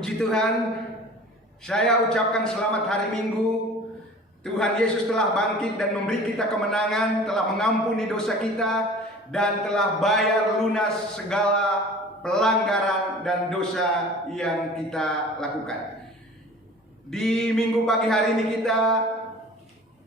Puji Tuhan, saya ucapkan selamat hari Minggu. Tuhan Yesus telah bangkit dan memberi kita kemenangan, telah mengampuni dosa kita, dan telah bayar lunas segala pelanggaran dan dosa yang kita lakukan. Di minggu pagi hari ini kita,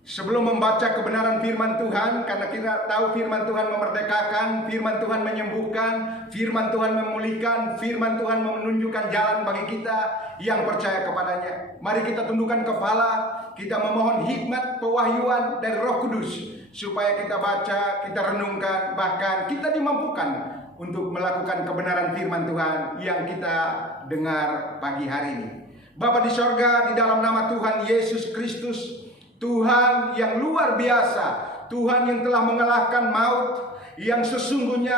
sebelum membaca kebenaran firman Tuhan, karena kita tahu firman Tuhan memerdekakan, firman Tuhan menyembuhkan, firman Tuhan memulihkan, firman Tuhan menunjukkan jalan bagi kita yang percaya kepadanya. Mari kita tundukkan kepala, kita memohon hikmat pewahyuan dari Roh Kudus, supaya kita baca, kita renungkan, bahkan kita dimampukan untuk melakukan kebenaran firman Tuhan yang kita dengar pagi hari ini. Bapa di sorga, di dalam nama Tuhan Yesus Kristus, Tuhan yang luar biasa, Tuhan yang telah mengalahkan maut, yang sesungguhnya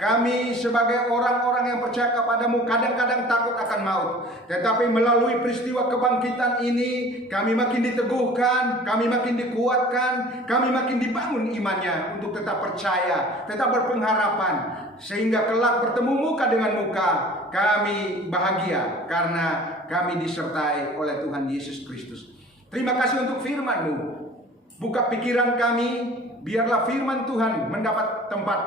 kami sebagai orang-orang yang percaya kepadamu kadang-kadang takut akan maut. Tetapi melalui peristiwa kebangkitan ini, kami makin diteguhkan, kami makin dikuatkan, kami makin dibangun imannya untuk tetap percaya, tetap berpengharapan. Sehingga kelak bertemu muka dengan muka, kami bahagia karena kami disertai oleh Tuhan Yesus Kristus. Terima kasih untuk firman-Mu. Buka pikiran kami, biarlah firman Tuhan mendapat tempat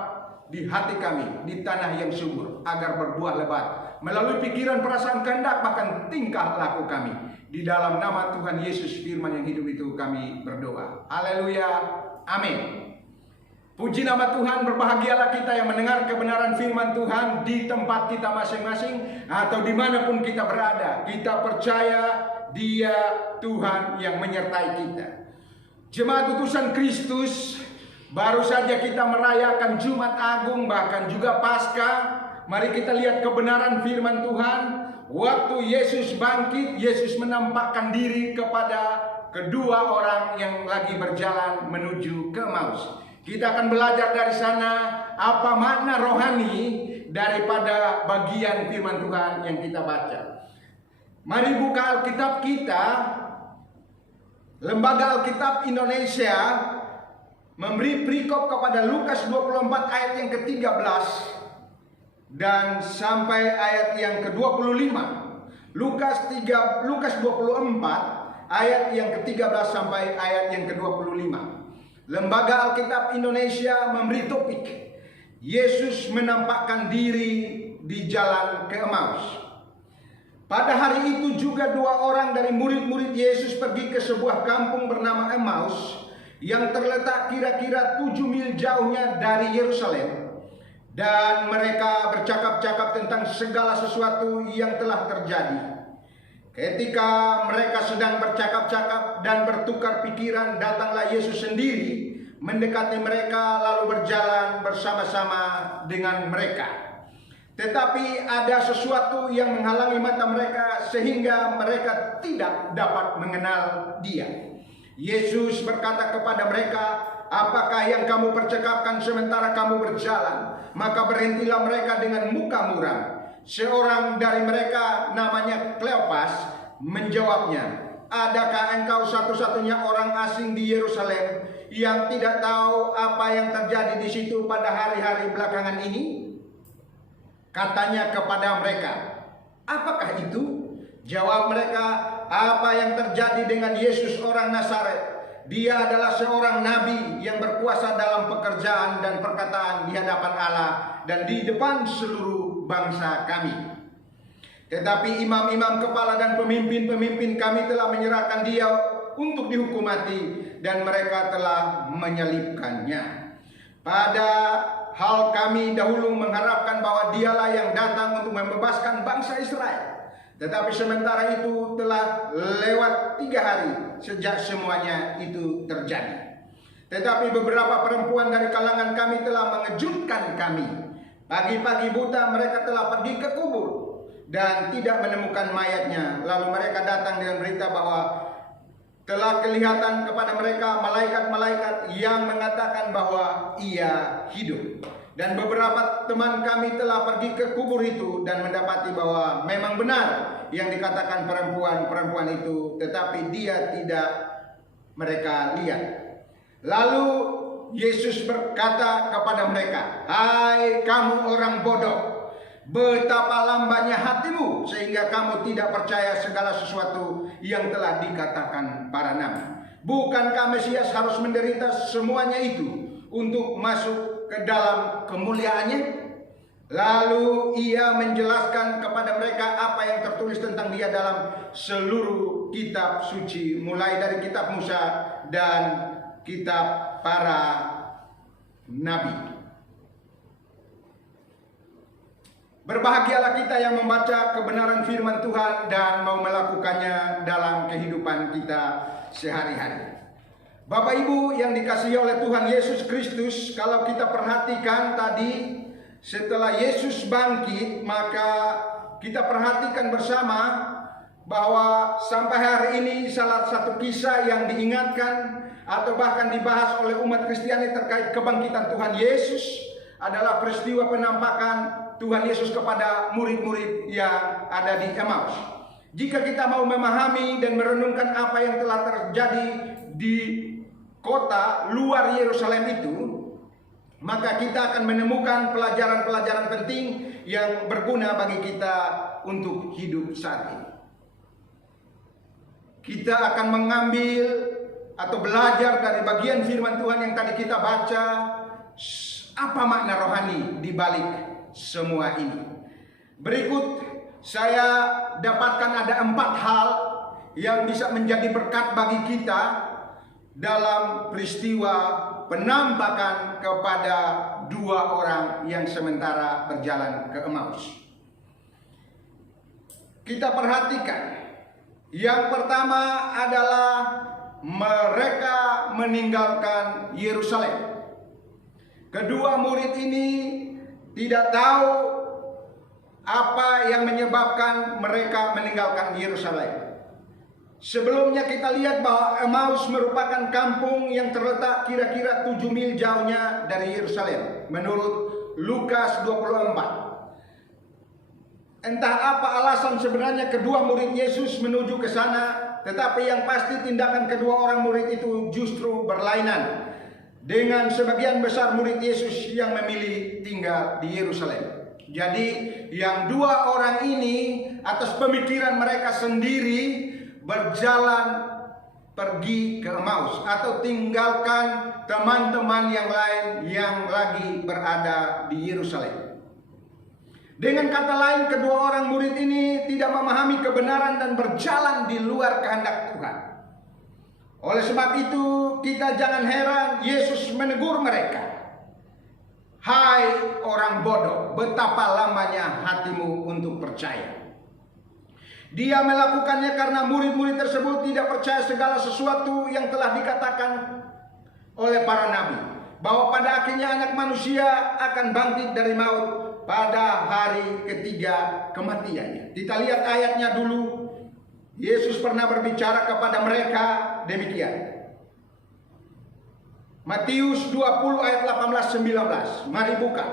di hati kami, di tanah yang subur, agar berbuah lebat. Melalui pikiran, perasaan, kehendak, bahkan tingkah laku kami. Di dalam nama Tuhan Yesus, firman yang hidup itu kami berdoa. Haleluya, amin. Puji nama Tuhan, berbahagialah kita yang mendengar kebenaran firman Tuhan di tempat kita masing-masing, atau dimanapun kita berada. Kita percaya Dia Tuhan yang menyertai kita. Jemaat utusan Kristus, baru saja kita merayakan Jumat Agung, bahkan juga Paskah. Mari kita lihat kebenaran firman Tuhan. Waktu Yesus bangkit, Yesus menampakkan diri kepada kedua orang yang lagi berjalan menuju ke Emmaus. Kita akan belajar dari sana apa makna rohani daripada bagian firman Tuhan yang kita baca. Mari buka Alkitab kita. Lembaga Alkitab Indonesia memberi perikop kepada Lukas 24 ayat yang ke-13 dan sampai ayat yang ke-25. Lukas 24 ayat yang ke-13 sampai ayat yang ke-25. Lembaga Alkitab Indonesia memberi topik Yesus menampakkan diri di jalan ke Emmaus. Pada hari itu juga dua orang dari murid-murid Yesus pergi ke sebuah kampung bernama Emmaus yang terletak kira-kira 7 mil jauhnya dari Yerusalem. Dan mereka bercakap-cakap tentang segala sesuatu yang telah terjadi. Ketika mereka sedang bercakap-cakap dan bertukar pikiran, datanglah Yesus sendiri mendekati mereka lalu berjalan bersama-sama dengan mereka. Tetapi ada sesuatu yang menghalangi mata mereka sehingga mereka tidak dapat mengenal Dia. Yesus berkata kepada mereka, "Apakah yang kamu percakapkan sementara kamu berjalan?" Maka berhentilah mereka dengan muka muram. Seorang dari mereka namanya Kleopas menjawabnya, "Adakah engkau satu-satunya orang asing di Yerusalem yang tidak tahu apa yang terjadi di situ pada hari-hari belakangan ini?" Katanya kepada mereka, "Apakah itu?" Jawab mereka, "Apa yang terjadi dengan Yesus orang Nazaret? Dia adalah seorang nabi yang berkuasa dalam pekerjaan dan perkataan di hadapan Allah dan di depan seluruh bangsa kami. Tetapi imam-imam kepala dan pemimpin-pemimpin kami telah menyerahkan Dia untuk dihukum mati dan mereka telah menyalibkannya. Padahal kami dahulu mengharapkan bahwa Dialah yang datang untuk membebaskan bangsa Israel. Tetapi sementara itu telah lewat 3 hari sejak semuanya itu terjadi. Tetapi beberapa perempuan dari kalangan kami telah mengejutkan kami. Pagi-pagi buta mereka telah pergi ke kubur dan tidak menemukan mayatnya. Lalu mereka datang dengan berita bahwa telah kelihatan kepada mereka malaikat-malaikat yang mengatakan bahwa Ia hidup. Dan beberapa teman kami telah pergi ke kubur itu dan mendapati bahwa memang benar yang dikatakan perempuan-perempuan itu, tetapi Dia tidak mereka lihat. Lalu Yesus berkata kepada mereka, "Hai kamu orang bodoh, Betapa lambannya hatimu sehingga kamu tidak percaya segala sesuatu yang telah dikatakan para nabi. Bukankah Mesias harus menderita semuanya itu untuk masuk ke dalam kemuliaannya? Lalu ia menjelaskan kepada mereka apa yang tertulis tentang dia dalam seluruh kitab suci, mulai dari kitab Musa dan kitab para nabi. Berbahagialah kita yang membaca kebenaran firman Tuhan dan mau melakukannya dalam kehidupan kita sehari-hari. Bapak Ibu yang dikasihi oleh Tuhan Yesus Kristus, kalau kita perhatikan tadi setelah Yesus bangkit, maka kita perhatikan bersama bahwa sampai hari ini salah satu kisah yang diingatkan atau bahkan dibahas oleh umat Kristiani terkait kebangkitan Tuhan Yesus adalah peristiwa penampakan Tuhan Yesus kepada murid-murid yang ada di Emmaus. Jika kita mau memahami dan merenungkan apa yang telah terjadi di kota luar Yerusalem itu, maka kita akan menemukan pelajaran-pelajaran penting yang berguna bagi kita untuk hidup saat ini. Kita akan mengambil atau belajar dari bagian firman Tuhan yang tadi kita baca, apa makna rohani di balik semua ini. Berikut saya dapatkan ada 4 hal yang bisa menjadi berkat bagi kita dalam peristiwa penampakan kepada 2 orang yang sementara berjalan ke Emmaus. Kita perhatikan, yang pertama adalah mereka meninggalkan Yerusalem. Kedua murid ini tidak tahu apa yang menyebabkan mereka meninggalkan Yerusalem. Sebelumnya kita lihat bahwa Emmaus merupakan kampung yang terletak kira-kira 7 mil jauhnya dari Yerusalem menurut Lukas 24. Entah apa alasan sebenarnya kedua murid Yesus menuju ke sana, tetapi yang pasti tindakan kedua orang murid itu justru berlainan dengan sebagian besar murid Yesus yang memilih tinggal di Yerusalem. Jadi yang 2 orang ini atas pemikiran mereka sendiri berjalan pergi ke Emmaus atau tinggalkan teman-teman yang lain yang lagi berada di Yerusalem. Dengan kata lain, kedua orang murid ini tidak memahami kebenaran dan berjalan di luar kehendak Tuhan. Oleh sebab itu, kita jangan heran Yesus menegur mereka. Hai orang bodoh, betapa lamanya hatimu untuk percaya. Dia melakukannya karena murid-murid tersebut tidak percaya segala sesuatu yang telah dikatakan oleh para nabi, bahwa pada akhirnya anak manusia akan bangkit dari maut pada hari ketiga kematiannya. Kita lihat ayatnya dulu. Yesus pernah berbicara kepada mereka demikian. Matius 20 ayat 18-19. Mari buka.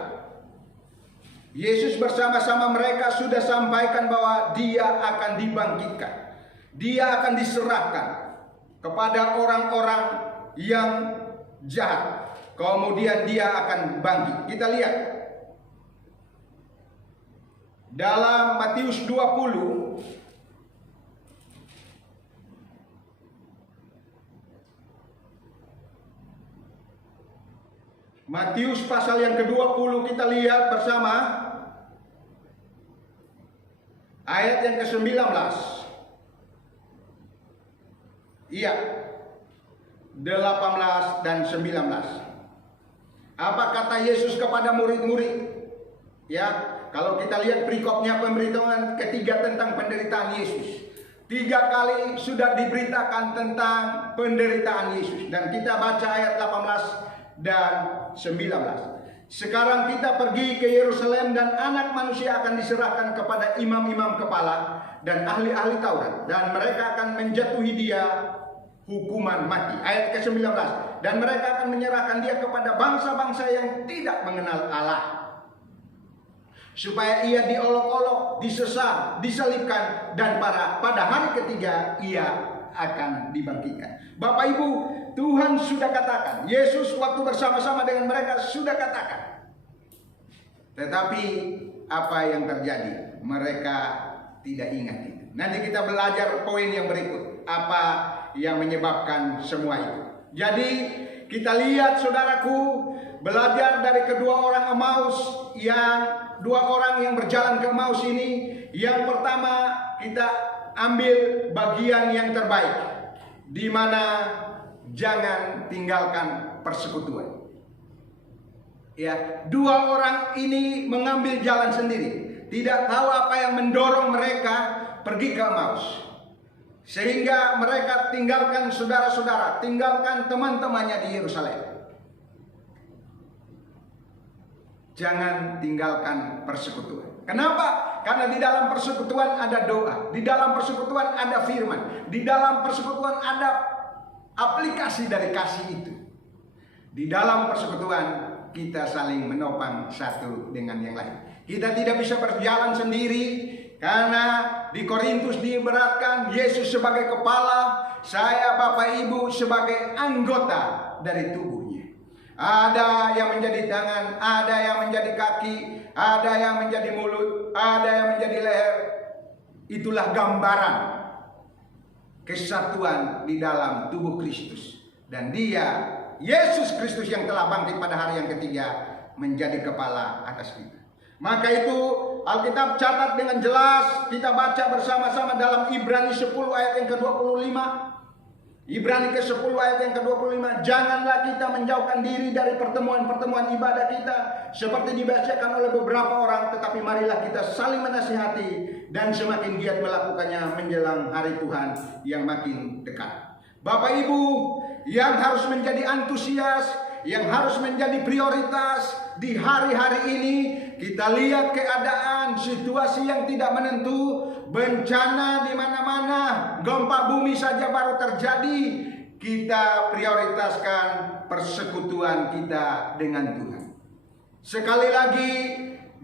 Yesus bersama-sama mereka sudah sampaikan bahwa dia akan dibangkitkan. Dia akan diserahkan kepada orang-orang yang jahat. Kemudian dia akan bangkit. Kita lihat. Dalam Matius 20 Matius pasal yang ke-20 kita lihat bersama ayat yang ke-19. Iya, 18 dan 19. Apa kata Yesus kepada murid-murid? Ya, kalau kita lihat perikopnya pemberitahuan ketiga tentang penderitaan Yesus. 3 kali sudah diberitakan tentang penderitaan Yesus. Dan kita baca ayat 18 dan 19. Sekarang kita pergi ke Yerusalem dan anak manusia akan diserahkan kepada imam-imam kepala dan ahli-ahli Taurat. Dan mereka akan menjatuhi dia hukuman mati. Ayat ke-19. Dan mereka akan menyerahkan dia kepada bangsa-bangsa yang tidak mengenal Allah, supaya ia diolok-olok, disesat, disalibkan, dan pada hari ketiga ia akan dibangkitkan. Bapak Ibu, Tuhan sudah katakan, Yesus waktu bersama-sama dengan mereka sudah katakan. Tetapi apa yang terjadi. Mereka tidak ingat itu. Nanti kita belajar poin yang berikut, apa yang menyebabkan semua itu. Jadi kita lihat saudaraku, belajar dari kedua orang Emmaus, dua orang yang berjalan ke Emmaus ini. Yang pertama, kita ambil bagian yang terbaik, di mana jangan tinggalkan persekutuan. Ya, dua orang ini mengambil jalan sendiri, tidak tahu apa yang mendorong mereka pergi ke Emmaus, sehingga mereka tinggalkan saudara-saudara, tinggalkan teman-temannya di Yerusalem. Jangan tinggalkan persekutuan. Kenapa? Karena di dalam persekutuan ada doa, di dalam persekutuan ada firman, di dalam persekutuan ada aplikasi dari kasih itu. Di dalam persekutuan kita saling menopang satu dengan yang lain. Kita tidak bisa berjalan sendiri, karena di Korintus diibaratkan Yesus sebagai kepala, saya Bapak Ibu sebagai anggota dari tubuhnya. Ada yang menjadi tangan, ada yang menjadi kaki, ada yang menjadi mulut, ada yang menjadi leher. Itulah gambaran kesatuan di dalam tubuh Kristus. Dan dia, Yesus Kristus yang telah bangkit pada hari yang ketiga, menjadi kepala atas kita. Maka itu Alkitab catat dengan jelas, kita baca bersama-sama dalam Ibrani 10 ayat yang ke-25. Ibrani ke-10 ayat yang ke-25. Janganlah kita menjauhkan diri dari pertemuan-pertemuan ibadah kita seperti dibacakan oleh beberapa orang, tetapi marilah kita saling menasihati dan semakin giat melakukannya menjelang hari Tuhan yang makin dekat. Bapak Ibu, yang harus menjadi antusias, yang harus menjadi prioritas di hari-hari ini, kita lihat keadaan situasi yang tidak menentu, bencana di mana-mana, gempa bumi saja baru terjadi. Kita prioritaskan persekutuan kita dengan Tuhan. Sekali lagi,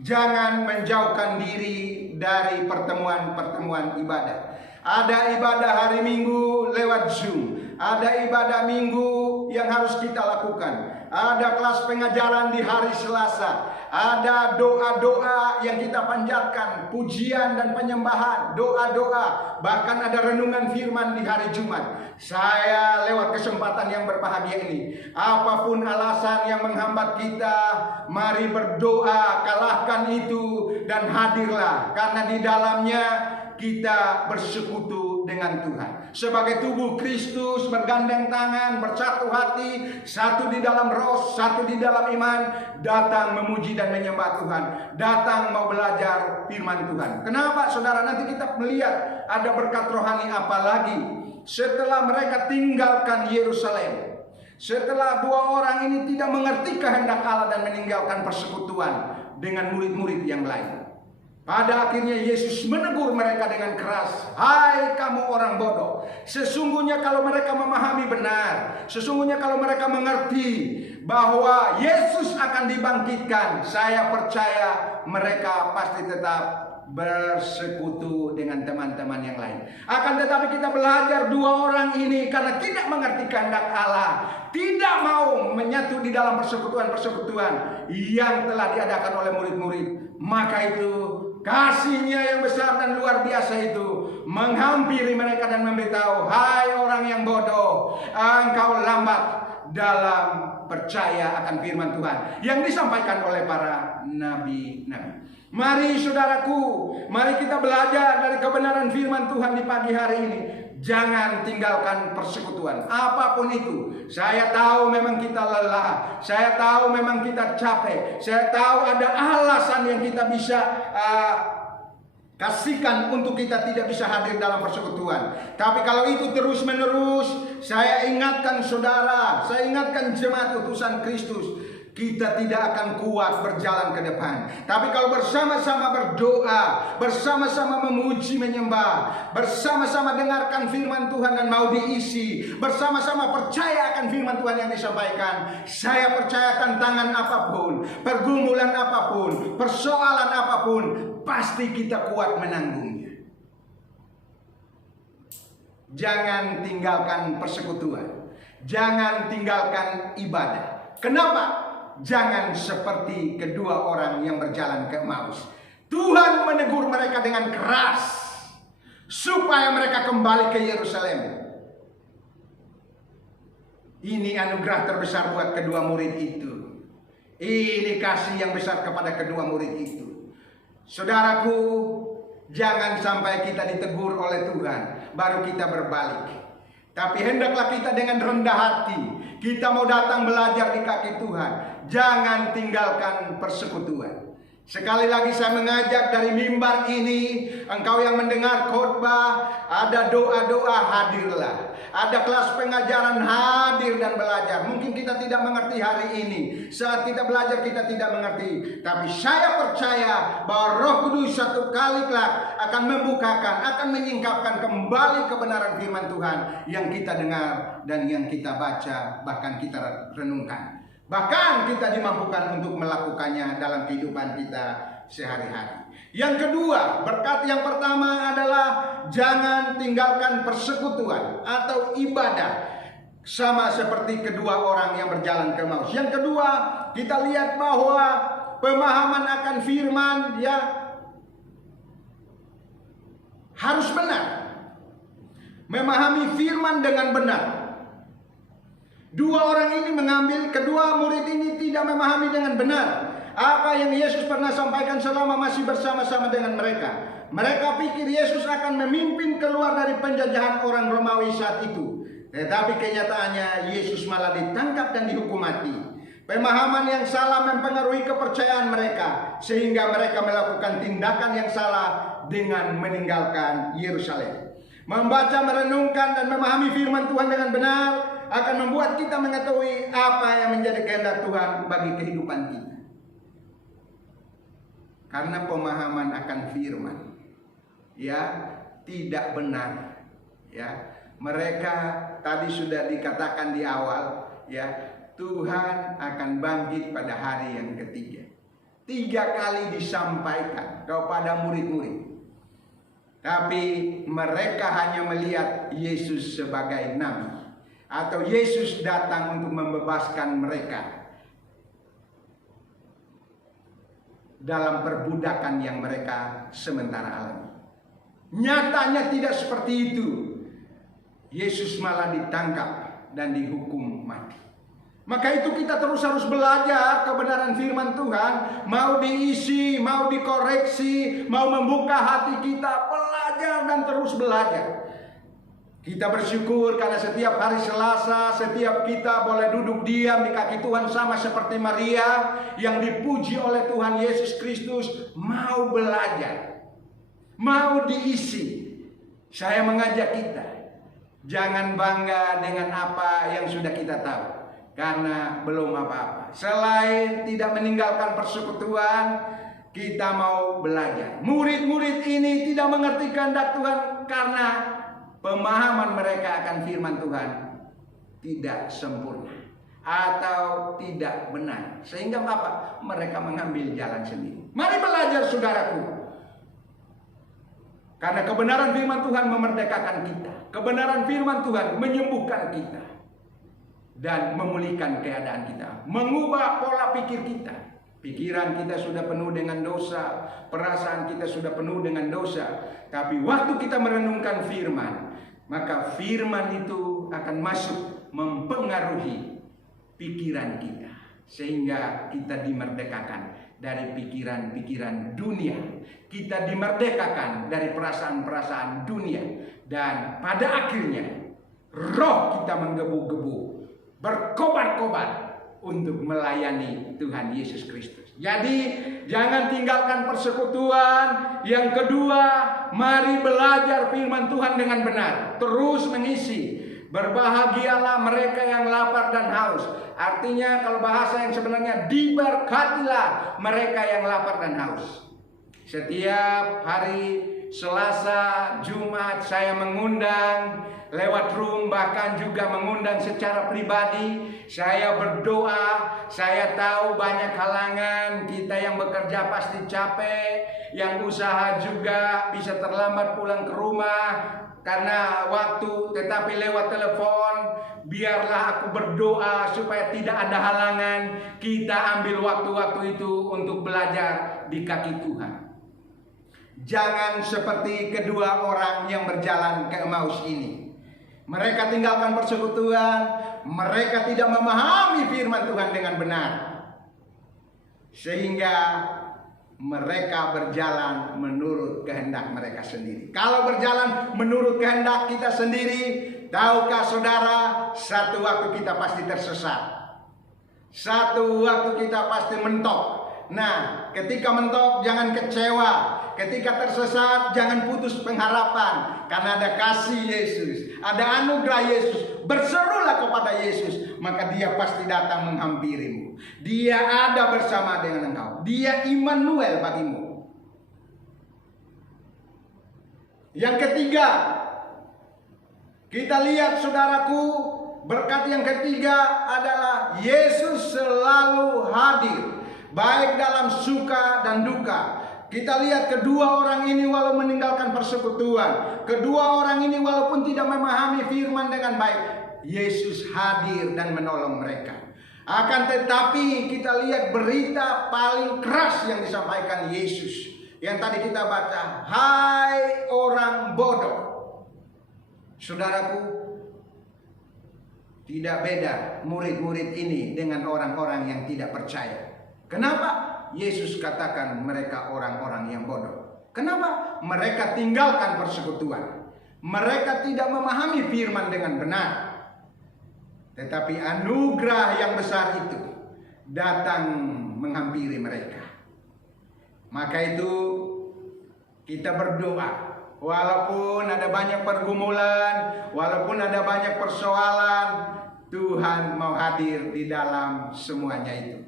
jangan menjauhkan diri dari pertemuan-pertemuan ibadah. Ada ibadah hari Minggu lewat Zoom, ada ibadah Minggu yang harus kita lakukan, ada kelas pengajaran di hari Selasa, ada doa-doa yang kita panjatkan, pujian dan penyembahan, doa-doa, bahkan ada renungan firman di hari Jumat. Saya lewat kesempatan yang berbahagia ini, apapun alasan yang menghambat kita, mari berdoa, kalahkan itu dan hadirlah, karena di dalamnya kita bersekutu dengan Tuhan. Sebagai tubuh Kristus bergandeng tangan, bersatu hati, satu di dalam roh, satu di dalam iman, datang memuji dan menyembah Tuhan, datang mau belajar firman Tuhan. Kenapa saudara? Nanti kita melihat ada berkat rohani apa lagi setelah mereka tinggalkan Yerusalem. Setelah dua orang ini tidak mengerti kehendak Allah dan meninggalkan persekutuan dengan murid-murid yang lain, pada akhirnya Yesus menegur mereka dengan keras. Hai kamu orang bodoh, sesungguhnya kalau mereka memahami benar, sesungguhnya kalau mereka mengerti bahwa Yesus akan dibangkitkan, saya percaya mereka pasti tetap bersekutu dengan teman-teman yang lain. Akan tetapi kita belajar dua orang ini karena tidak mengerti kehendak Allah, tidak mau menyatu di dalam persekutuan-persekutuan yang telah diadakan oleh murid-murid. Maka itu kasihnya yang besar dan luar biasa itu menghampiri mereka dan memberitahu, hai orang yang bodoh, engkau lambat dalam percaya akan firman Tuhan yang disampaikan oleh para nabi-nabi. Mari saudaraku, mari kita belajar dari kebenaran firman Tuhan di pagi hari ini. Jangan tinggalkan persekutuan apapun itu. Saya tahu memang kita lelah, saya tahu memang kita capek, saya tahu ada alasan yang kita bisa kasihkan untuk kita tidak bisa hadir dalam persekutuan. Tapi kalau itu terus menerus, saya ingatkan saudara, saya ingatkan jemaat utusan Kristus, kita tidak akan kuat berjalan ke depan. Tapi kalau bersama-sama berdoa, bersama-sama memuji menyembah, bersama-sama dengarkan firman Tuhan dan mau diisi, bersama-sama percaya akan firman Tuhan yang disampaikan, saya percaya tantangan apapun, pergumulan apapun, persoalan apapun, pasti kita kuat menanggungnya. Jangan tinggalkan persekutuan, jangan tinggalkan ibadah. Kenapa? Jangan seperti kedua orang yang berjalan ke Emmaus. Tuhan menegur mereka dengan keras supaya mereka kembali ke Yerusalem. Ini anugerah terbesar buat kedua murid itu. Ini kasih yang besar kepada kedua murid itu. Saudaraku, jangan sampai kita ditegur oleh Tuhan baru kita berbalik. Tapi hendaklah kita dengan rendah hati, kita mau datang belajar di kaki Tuhan. Jangan tinggalkan persekutuan. Sekali lagi saya mengajak dari mimbar ini, engkau yang mendengar khotbah, ada doa-doa, hadirlah. Ada kelas pengajaran, hadir dan belajar. Mungkin kita tidak mengerti hari ini. Saat kita belajar kita tidak mengerti. Tapi saya percaya bahwa Roh Kudus satu kali kelak akan membukakan, akan menyingkapkan kembali kebenaran firman Tuhan yang kita dengar dan yang kita baca, bahkan kita renungkan. Bahkan kita dimampukan untuk melakukannya dalam kehidupan kita sehari-hari. Yang kedua, berkat yang pertama adalah jangan tinggalkan persekutuan atau ibadah, sama seperti kedua orang yang berjalan ke Emmaus. Yang kedua, kita lihat bahwa pemahaman akan firman harus benar. Memahami firman dengan benar. Dua orang ini kedua murid ini tidak memahami dengan benar apa yang Yesus pernah sampaikan selama masih bersama-sama dengan mereka. Mereka pikir Yesus akan memimpin keluar dari penjajahan orang Romawi saat itu. Tetapi kenyataannya Yesus malah ditangkap dan dihukum mati. Pemahaman yang salah mempengaruhi kepercayaan mereka, sehingga mereka melakukan tindakan yang salah dengan meninggalkan Yerusalem. Membaca, merenungkan, dan memahami firman Tuhan dengan benar akan membuat kita mengetahui apa yang menjadi kehendak Tuhan bagi kehidupan kita. Karena pemahaman akan firman tidak benar, mereka tadi sudah dikatakan di awal, Tuhan akan bangkit pada hari yang ketiga. 3 kali disampaikan kepada murid-murid. Tapi mereka hanya melihat Yesus sebagai nabi, atau Yesus datang untuk membebaskan mereka dalam perbudakan yang mereka sementara alami. Nyatanya tidak seperti itu. Yesus malah ditangkap dan dihukum mati. Maka itu kita terus harus belajar kebenaran firman Tuhan. Mau diisi, mau dikoreksi, mau membuka hati kita, belajar dan terus belajar. Kita bersyukur karena setiap hari Selasa, setiap kita boleh duduk diam di kaki Tuhan sama seperti Maria yang dipuji oleh Tuhan Yesus Kristus, mau belajar, mau diisi. Saya mengajak kita, jangan bangga dengan apa yang sudah kita tahu, karena belum apa-apa. Selain tidak meninggalkan persekutuan, kita mau belajar. Murid-murid ini tidak mengerti kehendak Tuhan karena pemahaman mereka akan firman Tuhan tidak sempurna atau tidak benar. Sehingga apa? Mereka mengambil jalan sendiri. Mari belajar, saudaraku. Karena kebenaran firman Tuhan memerdekakan kita. Kebenaran firman Tuhan menyembuhkan kita dan memulihkan keadaan kita, mengubah pola pikir kita. Pikiran kita sudah penuh dengan dosa, perasaan kita sudah penuh dengan dosa. Tapi waktu kita merenungkan firman, maka firman itu akan masuk mempengaruhi pikiran kita, sehingga kita dimerdekakan dari pikiran-pikiran dunia. Kita dimerdekakan dari perasaan-perasaan dunia. Dan pada akhirnya roh kita menggebu-gebu, berkobar-kobar untuk melayani Tuhan Yesus Kristus. Jadi jangan tinggalkan persekutuan. Yang kedua, mari belajar firman Tuhan dengan benar. Terus mengisi. Berbahagialah mereka yang lapar dan haus. Artinya kalau bahasa yang sebenarnya, diberkatilah mereka yang lapar dan haus. Setiap hari Selasa, Jumat saya mengundang lewat room, bahkan juga mengundang secara pribadi. Saya berdoa. Saya tahu banyak halangan. Kita yang bekerja pasti capek, yang usaha juga bisa terlambat pulang ke rumah karena waktu, tetapi lewat telepon, biarlah aku berdoa supaya tidak ada halangan. Kita ambil waktu-waktu itu untuk belajar di kaki Tuhan. Jangan seperti kedua orang yang berjalan ke Emmaus ini. Mereka tinggalkan persekutuan, mereka tidak memahami firman Tuhan dengan benar. Sehingga mereka berjalan menurut kehendak mereka sendiri. Kalau berjalan menurut kehendak kita sendiri, tahukah saudara, satu waktu kita pasti tersesat. Satu waktu kita pasti mentok. Nah, ketika mentok jangan kecewa. Ketika tersesat jangan putus pengharapan. Karena ada kasih Yesus, ada anugerah Yesus. Berserulah kepada Yesus, maka Dia pasti datang menghampirimu. Dia ada bersama dengan engkau. Dia Immanuel bagimu. Yang ketiga, kita lihat saudaraku, berkat yang ketiga adalah Yesus selalu hadir, baik dalam suka dan duka. Kita lihat kedua orang ini walau meninggalkan persekutuan, kedua orang ini walaupun tidak memahami firman dengan baik, Yesus hadir dan menolong mereka. Akan tetapi kita lihat berita paling keras yang disampaikan Yesus, yang tadi kita baca, hai orang bodoh. Saudaraku, tidak beda murid-murid ini dengan orang-orang yang tidak percaya. Kenapa? Yesus katakan mereka orang-orang yang bodoh. Kenapa? Mereka tinggalkan persekutuan. Mereka tidak memahami firman dengan benar. Tetapi anugerah yang besar itu datang menghampiri mereka. Maka itu kita berdoa. Walaupun ada banyak pergumulan, walaupun ada banyak persoalan, Tuhan mau hadir di dalam semuanya itu.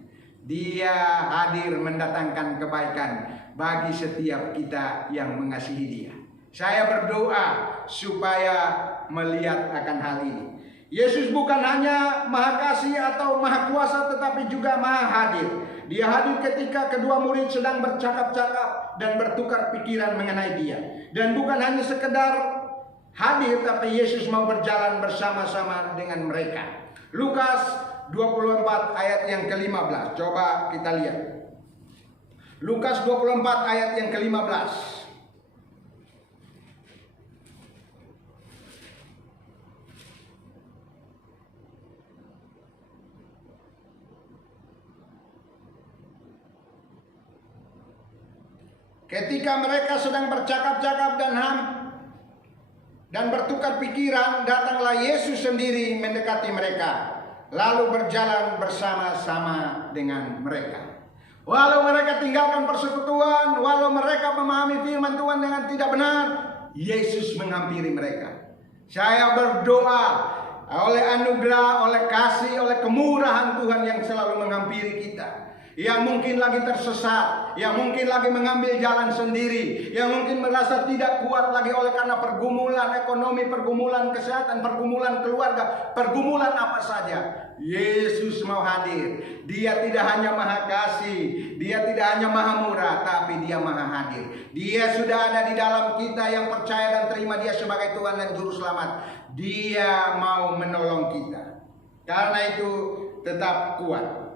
Dia hadir mendatangkan kebaikan bagi setiap kita yang mengasihi Dia. Saya berdoa supaya melihat akan hal ini. Yesus bukan hanya Maha Kasih atau Maha Kuasa, tetapi juga Maha Hadir. Dia hadir ketika kedua murid sedang bercakap-cakap dan bertukar pikiran mengenai Dia. Dan bukan hanya sekedar hadir, tapi Yesus mau berjalan bersama-sama dengan mereka. Lukas 24 ayat yang ke-15. Coba kita lihat. Lukas 24 ayat yang ke-15. Ketika mereka sedang bercakap-cakap dan bertukar pikiran, datanglah Yesus sendiri mendekati mereka, lalu berjalan bersama-sama dengan mereka. Walau mereka tinggalkan persekutuan, walau mereka memahami firman Tuhan dengan tidak benar, Yesus menghampiri mereka. Saya berdoa oleh anugerah, oleh kasih, oleh kemurahan Tuhan yang selalu menghampiri kita, yang mungkin lagi tersesat, yang mungkin lagi mengambil jalan sendiri, yang mungkin merasa tidak kuat lagi oleh karena pergumulan ekonomi, pergumulan kesehatan, pergumulan keluarga, pergumulan apa saja. Yesus mau hadir. Dia tidak hanya Maha Kasih, Dia tidak hanya Maha Murah, tapi Dia Maha Hadir. Dia sudah ada di dalam kita yang percaya dan terima Dia sebagai Tuhan dan Juru Selamat. Dia mau menolong kita. Karena itu tetap kuat.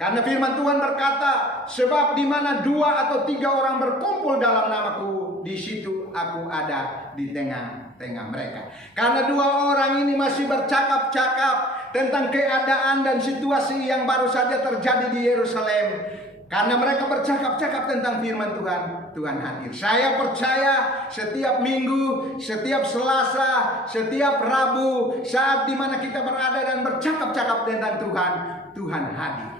Karena firman Tuhan berkata, sebab di mana 2 atau 3 orang berkumpul dalam namaku, di situ aku ada di tengah-tengah mereka. Karena 2 orang ini masih bercakap-cakap tentang keadaan dan situasi yang baru saja terjadi di Yerusalem. Karena mereka bercakap-cakap tentang firman Tuhan, Tuhan hadir. Saya percaya setiap minggu, setiap Selasa, setiap Rabu, saat dimana kita berada dan bercakap-cakap tentang Tuhan, Tuhan hadir.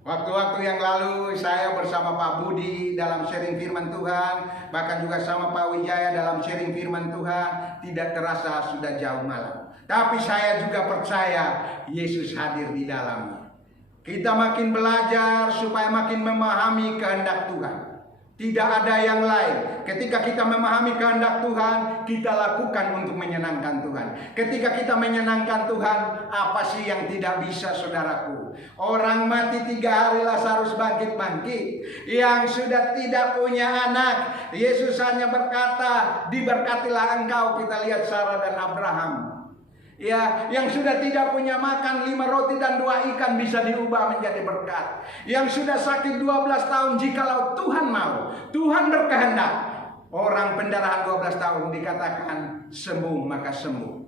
Waktu-waktu yang lalu saya bersama Pak Budi dalam sharing firman Tuhan, bahkan juga sama Pak Wijaya dalam sharing firman Tuhan. Tidak terasa sudah jauh malam. Tapi saya juga percaya Yesus hadir di dalamnya. Kita makin belajar supaya makin memahami kehendak Tuhan. Tidak ada yang lain. Ketika kita memahami kehendak Tuhan, kita lakukan untuk menyenangkan Tuhan. Ketika kita menyenangkan Tuhan, apa sih yang tidak bisa, saudaraku? Orang mati 3 hari Lazarus bangkit-bangkit. Yang sudah tidak punya anak, Yesus hanya berkata, diberkatilah engkau. Kita lihat Sarah dan Abraham. Ya, yang sudah tidak punya makan 5 roti dan 2 ikan bisa diubah menjadi berkat. Yang sudah sakit 12 tahun, jikalau Tuhan mau, Tuhan berkehendak, orang pendarahan 12 tahun dikatakan sembuh, maka sembuh.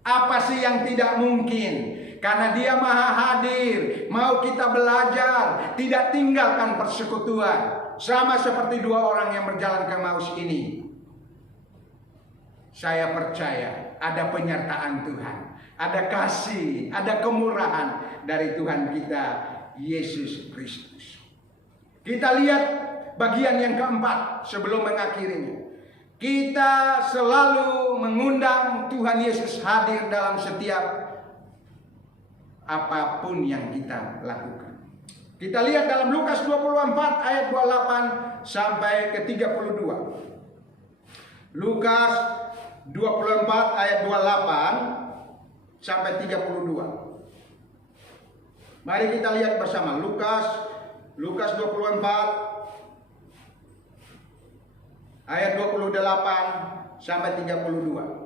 Apa sih yang tidak mungkin? Karena Dia Maha Hadir, mau kita belajar, tidak tinggalkan persekutuan. Sama seperti 2 orang yang berjalan ke Emmaus ini. Saya percaya ada penyertaan Tuhan, ada kasih, ada kemurahan dari Tuhan kita Yesus Kristus. Kita lihat bagian yang keempat sebelum mengakhirinya. Kita selalu mengundang Tuhan Yesus hadir dalam setiap apapun yang kita lakukan. Kita lihat dalam Lukas 24 ayat 28 sampai ke 32. Lukas 24 ayat 28 sampai 32. Mari kita lihat bersama Lukas 24 ayat 28 sampai 32.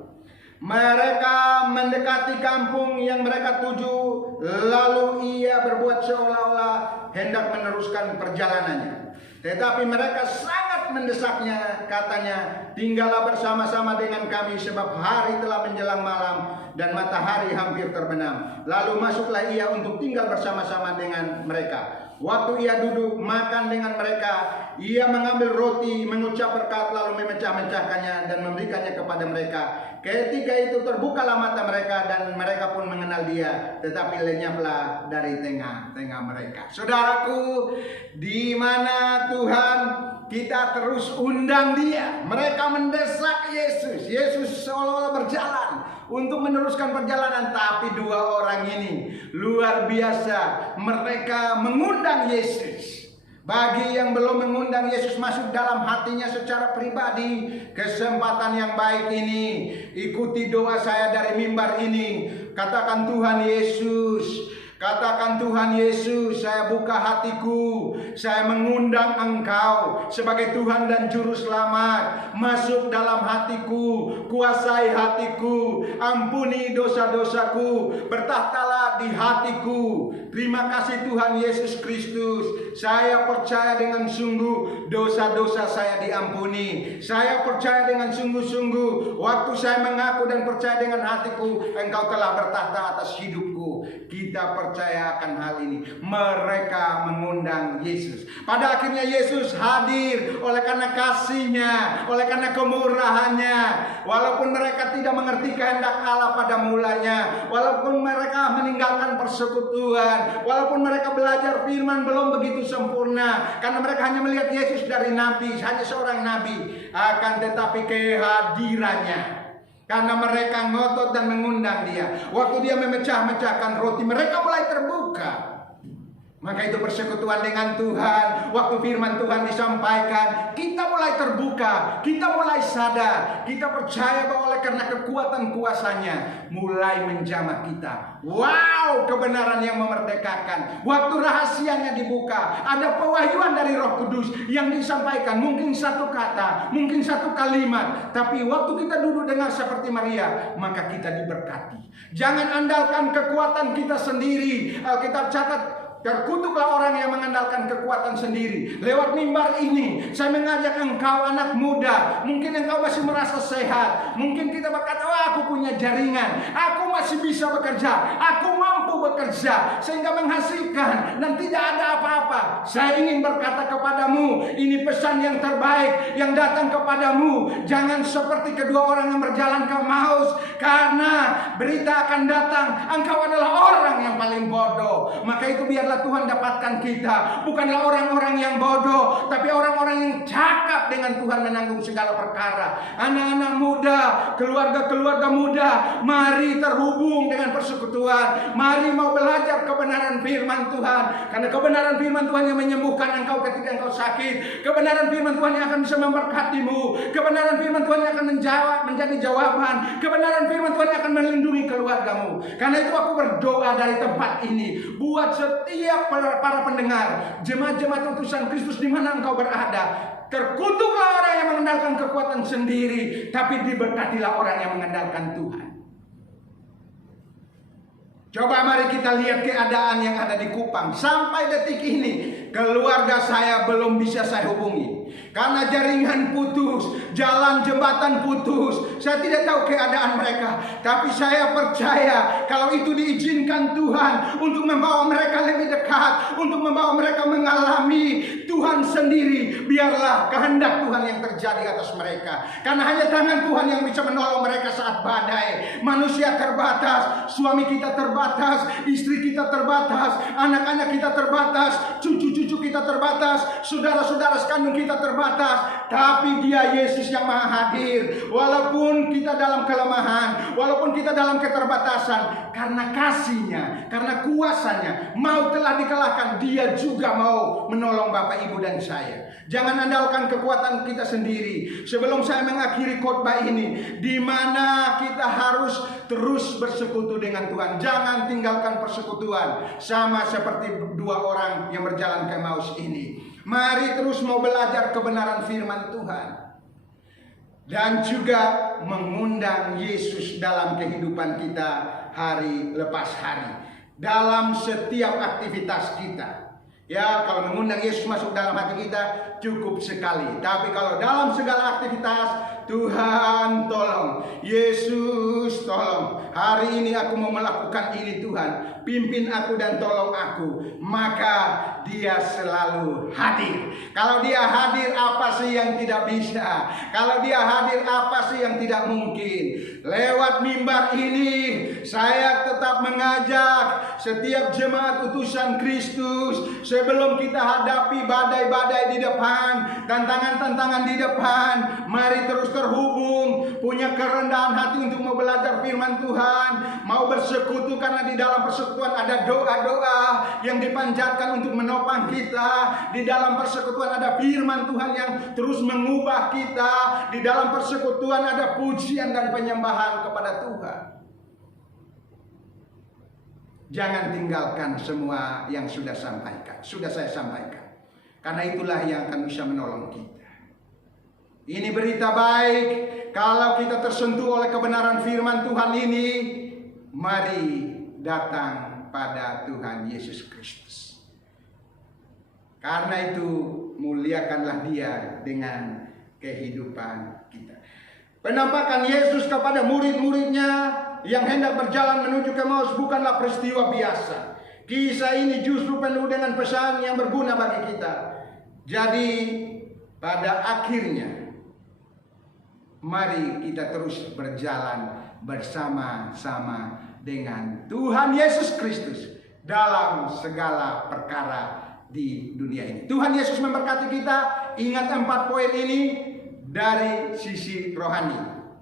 Mereka mendekati kampung yang mereka tuju, lalu ia berbuat seolah-olah hendak meneruskan perjalanannya. Tetapi mereka sangat mendesaknya, katanya, tinggallah bersama-sama dengan kami sebab hari telah menjelang malam dan matahari hampir terbenam. Lalu masuklah ia untuk tinggal bersama-sama dengan mereka. Waktu ia duduk makan dengan mereka, ia mengambil roti, mengucap berkat, lalu memecah-mecahkannya dan memberikannya kepada mereka. Ketika itu terbukalah mata mereka dan mereka pun mengenal Dia, tetapi lenyaplah dari tengah-tengah mereka. Saudaraku, di mana Tuhan, kita terus undang Dia. Mereka mendesak Yesus. Yesus seolah-olah berjalan untuk meneruskan perjalanan, tapi 2 orang ini luar biasa. Mereka mengundang Yesus. Bagi yang belum mengundang Yesus masuk dalam hatinya secara pribadi, kesempatan yang baik ini, ikuti doa saya dari mimbar ini. Katakan, Tuhan Yesus, katakan, Tuhan Yesus, saya buka hatiku, saya mengundang Engkau sebagai Tuhan dan Juru Selamat. Masuk dalam hatiku, kuasai hatiku, ampuni dosa-dosaku, bertahtalah di hatiku. Terima kasih Tuhan Yesus Kristus. Saya percaya dengan sungguh dosa-dosa saya diampuni. Saya percaya dengan sungguh-sungguh waktu saya mengaku dan percaya dengan hatiku, Engkau telah bertahta atas hidupku. Kita percaya akan hal ini. Mereka mengundang Yesus. Pada akhirnya Yesus hadir oleh karena kasih-Nya, oleh karena kemurahannya. Walaupun mereka tidak mengerti kehendak Allah pada mulanya, walaupun mereka meninggalkan persekutuan, walaupun mereka belajar firman belum begitu sempurna, karena mereka hanya melihat Yesus dari nabi, hanya seorang nabi, akan tetapi kehadirannya, karena mereka ngotot dan mengundang Dia. Waktu Dia memecah-mecahkan roti, mereka mulai terbuka. Maka itu persekutuan dengan Tuhan. Waktu firman Tuhan disampaikan, kita mulai terbuka, kita mulai sadar, kita percaya bahwa oleh karena kekuatan kuasanya mulai menjamah kita. Wow, kebenaran yang memerdekakan. Waktu rahasianya dibuka, ada pewahyuan dari Roh Kudus yang disampaikan. Mungkin satu kata, mungkin satu kalimat, tapi waktu kita duduk dengar seperti Maria, maka kita diberkati. Jangan andalkan kekuatan kita sendiri. Alkitab catat, terkutuklah orang yang mengandalkan kekuatan sendiri. Lewat mimbar ini, saya mengajak engkau anak muda. Mungkin engkau masih merasa sehat. Mungkin kita berkata, oh, aku punya jaringan, aku masih bisa bekerja, aku mampu bekerja sehingga menghasilkan dan tidak ada apa-apa. Saya ingin berkata kepadamu, ini pesan yang terbaik yang datang kepadamu. Jangan seperti kedua orang yang berjalan ke Emmaus, karena berita akan datang, engkau adalah orang yang paling bodoh. Maka itu biarlah Tuhan dapatkan kita, bukanlah orang-orang yang bodoh, tapi orang-orang yang cakap dengan Tuhan menanggung segala perkara. Anak-anak muda, keluarga-keluarga muda, mari terhubung dengan persekutuan. Mari mau belajar kebenaran firman Tuhan, karena kebenaran firman Tuhan yang menyembuhkan engkau ketika engkau sakit. Kebenaran firman Tuhan yang akan bisa memberkatimu. Kebenaran firman Tuhan yang akan menjadi jawaban. Kebenaran firman Tuhan yang akan melindungi keluargamu. Karena itu aku berdoa dari tempat ini buat setiap para pendengar, jemaat-jemaat utusan Kristus di mana engkau berada. Terkutuklah orang yang mengandalkan kekuatan sendiri, tapi diberkatilah orang yang mengandalkan Tuhan. Coba mari kita lihat keadaan yang ada di Kupang. Sampai detik ini keluarga saya belum bisa saya hubungi. Karena jaringan putus, jalan jembatan putus. Saya tidak tahu keadaan mereka. Tapi saya percaya kalau itu diizinkan Tuhan untuk membawa mereka lebih dekat, untuk membawa mereka mengalami Tuhan sendiri. Biarlah kehendak Tuhan yang terjadi atas mereka. Karena hanya tangan Tuhan yang bisa menolong mereka saat badai. Manusia terbatas, suami kita terbatas, istri kita terbatas, anak-anak kita terbatas, cucu-cucu kita terbatas, saudara-saudara sekandung kita terbatas. Tapi Dia Yesus yang Maha hadir. Walaupun kita dalam kelemahan, walaupun kita dalam keterbatasan, karena kasih-Nya, karena kuasa-Nya, maut telah dikalahkan, Dia juga mau menolong Bapak, Ibu, dan saya. Jangan andalkan kekuatan kita sendiri. Sebelum saya mengakhiri khotbah ini, di mana kita harus terus bersekutu dengan Tuhan. Jangan tinggalkan persekutuan. Sama seperti dua orang yang berjalan ke Emmaus ini. Mari terus mau belajar kebenaran firman Tuhan. Dan juga mengundang Yesus dalam kehidupan kita hari lepas hari. Dalam setiap aktivitas kita. Ya, kalau mengundang Yesus masuk dalam hati kita cukup sekali. Tapi kalau dalam segala aktivitas, Tuhan tolong, Yesus tolong. Hari ini aku mau melakukan ini Tuhan. Pimpin aku dan tolong aku. Maka Dia selalu hadir. Kalau Dia hadir, apa sih yang tidak bisa? Kalau Dia hadir, apa sih yang tidak mungkin? Lewat mimbar ini, saya tetap mengajak setiap jemaat utusan Kristus. Sebelum kita hadapi badai-badai di depan, tantangan-tantangan di depan, mari terus terhubung, punya kerendahan hati untuk mau belajar firman Tuhan, mau bersekutu, karena di dalam persekutuan ada doa-doa yang dipanjatkan untuk menopang kita. Di dalam persekutuan ada firman Tuhan yang terus mengubah kita. Di dalam persekutuan ada pujian dan penyembahan kepada Tuhan. Jangan tinggalkan semua yang sudah saya sampaikan. Karena itulah yang akan bisa menolong kita. Ini berita baik. Kalau kita tersentuh oleh kebenaran firman Tuhan ini, mari datang pada Tuhan Yesus Kristus. Karena itu muliakanlah Dia dengan kehidupan kita. Penampakan Yesus kepada murid-muridnya yang hendak berjalan menuju ke Emmaus bukanlah peristiwa biasa. Kisah ini justru penuh dengan pesan yang berguna bagi kita. Jadi pada akhirnya, mari kita terus berjalan bersama-sama dengan Tuhan Yesus Kristus dalam segala perkara di dunia ini. Tuhan Yesus memberkati kita. Ingat 4 poin ini dari sisi rohani,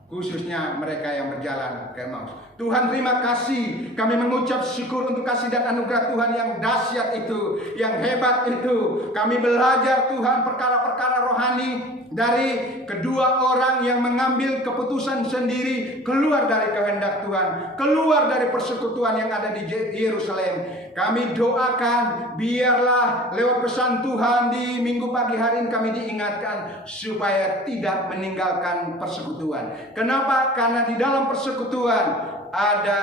khususnya mereka yang berjalan ke Emmaus. Tuhan, terima kasih. Kami mengucap syukur untuk kasih dan anugerah Tuhan yang dahsyat itu, yang hebat itu. Kami belajar Tuhan perkara-perkara rohani dari kedua orang yang mengambil keputusan sendiri keluar dari kehendak Tuhan, keluar dari persekutuan yang ada di Yerusalem. Kami doakan biarlah lewat pesan Tuhan di minggu pagi hari ini kami diingatkan supaya tidak meninggalkan persekutuan. Kenapa? Karena di dalam persekutuan ada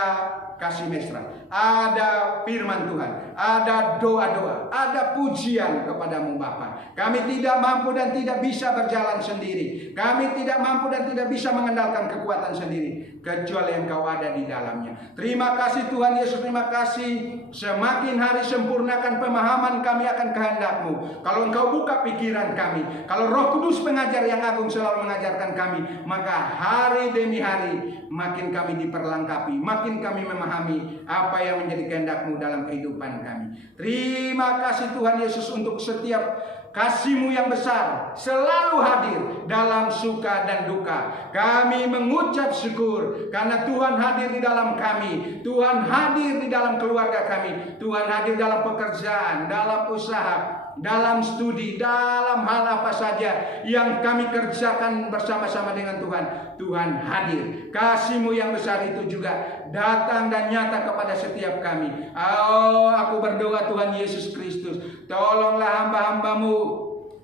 kasih mesra, ada firman Tuhan, ada doa-doa, ada pujian kepadamu Bapa. Kami tidak mampu dan tidak bisa berjalan sendiri. Kami tidak mampu dan tidak bisa mengandalkan kekuatan sendiri, kecuali Engkau ada di dalamnya. Terima kasih Tuhan Yesus, terima kasih. Semakin hari sempurnakan pemahaman kami akan kehendak-Mu. Kalau Engkau buka pikiran kami, kalau Roh Kudus pengajar yang agung selalu mengajarkan kami, maka hari demi hari makin kami diperlengkapi, makin kami memahami apa yang menjadi kehendak-Mu dalam kehidupan kami. Terima kasih Tuhan Yesus untuk setiap kasih-Mu yang besar, selalu hadir dalam suka dan duka. Kami mengucap syukur karena Tuhan hadir di dalam kami, Tuhan hadir di dalam keluarga kami, Tuhan hadir dalam pekerjaan, dalam usaha, dalam studi, dalam hal apa saja yang kami kerjakan bersama-sama dengan Tuhan. Tuhan hadir. Kasih-Mu yang besar itu juga datang dan nyata kepada setiap kami. Oh, aku berdoa Tuhan Yesus Kristus, tolonglah hamba-hamba-Mu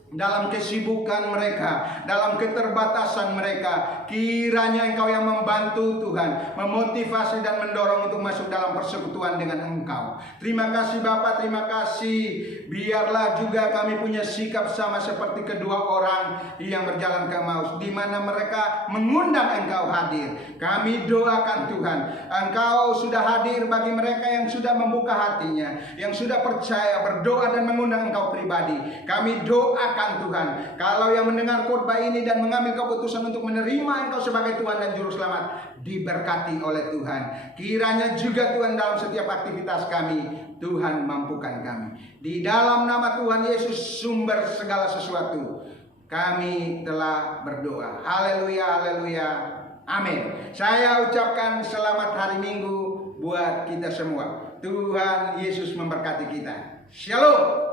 dalam kesibukan mereka, dalam keterbatasan mereka. Kiranya Engkau yang membantu Tuhan, memotivasi dan mendorong untuk masuk dalam persekutuan dengan Engkau. Terima kasih Bapa, terima kasih. Biarlah juga kami punya sikap sama seperti kedua orang yang berjalan ke Emmaus, di mana mereka mengundang Engkau hadir. Kami doakan Tuhan, Engkau sudah hadir bagi mereka yang sudah membuka hatinya, yang sudah percaya, berdoa dan mengundang Engkau pribadi. Kami doakan Tuhan, kalau yang mendengar khotbah ini dan mengambil keputusan untuk menerima Engkau sebagai Tuhan dan Juru Selamat, diberkati oleh Tuhan. Kiranya juga Tuhan dalam setiap aktivitas kami, Tuhan mampukan kami. Di dalam nama Tuhan Yesus, sumber segala sesuatu, kami telah berdoa. Haleluya, haleluya, amin. Saya ucapkan selamat hari Minggu buat kita semua. Tuhan Yesus memberkati kita. Shalom.